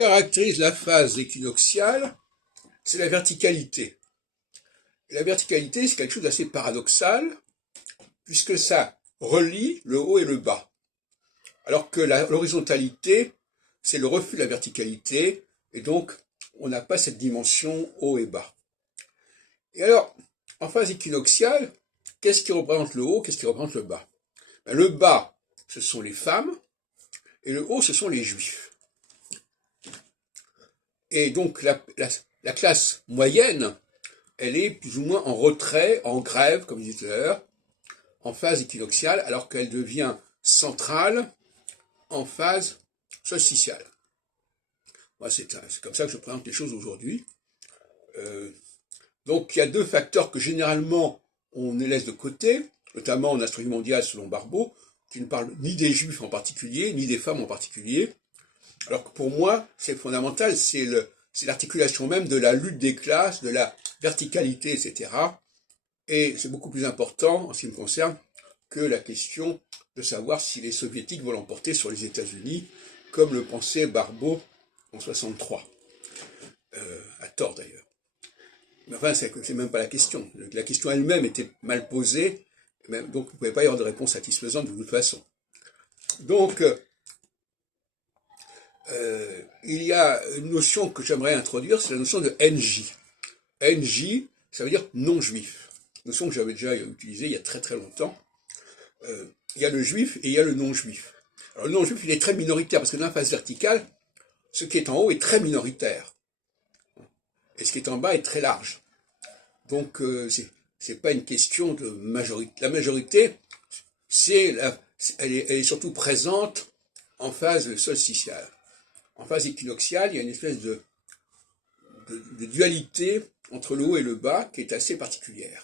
Caractérise la phase équinoxiale, c'est la verticalité. Et la verticalité, c'est quelque chose d'assez paradoxal, puisque ça relie le haut et le bas. Alors que l'horizontalité, c'est le refus de la verticalité, et donc on n'a pas cette dimension haut et bas. Et alors, en phase équinoxiale, qu'est-ce qui représente le haut, qu'est-ce qui représente le bas? Le bas, ce sont les femmes, et le haut, ce sont les juifs. Et donc la classe moyenne, elle est plus ou moins en retrait, en grève, comme je disais tout à l'heure, en phase équinoxiale, alors qu'elle devient centrale en phase solsticiale. Moi, c'est comme ça que je présente les choses aujourd'hui. Donc, il y a deux facteurs que généralement on laisse de côté, notamment en astrologie mondiale selon Barbeau, qui ne parle ni des juifs en particulier, ni des femmes en particulier. Alors que pour moi, c'est fondamental, c'est l'articulation même de la lutte des classes, de la verticalité, etc. Et c'est beaucoup plus important, en ce qui me concerne, que la question de savoir si les soviétiques vont l'emporter sur les États-Unis, comme le pensait Barbeau en 63. À tort d'ailleurs. Mais enfin, c'est même pas la question. La question elle-même était mal posée, donc il ne pouvait pas y avoir de réponse satisfaisante de toute façon. Donc, il y a une notion que j'aimerais introduire, c'est la notion de NJ. NJ, ça veut dire non-juif. Notion que j'avais déjà utilisée il y a très très longtemps. Il y a le juif et il y a le non-juif. Alors le non-juif, il est très minoritaire, parce que dans la phase verticale, ce qui est en haut est très minoritaire. Et ce qui est en bas est très large. Donc, c'est pas une question de majorité. La majorité, elle est surtout présente en phase solsticiale. En phase équinoxiale, il y a une espèce de dualité entre le haut et le bas qui est assez particulière.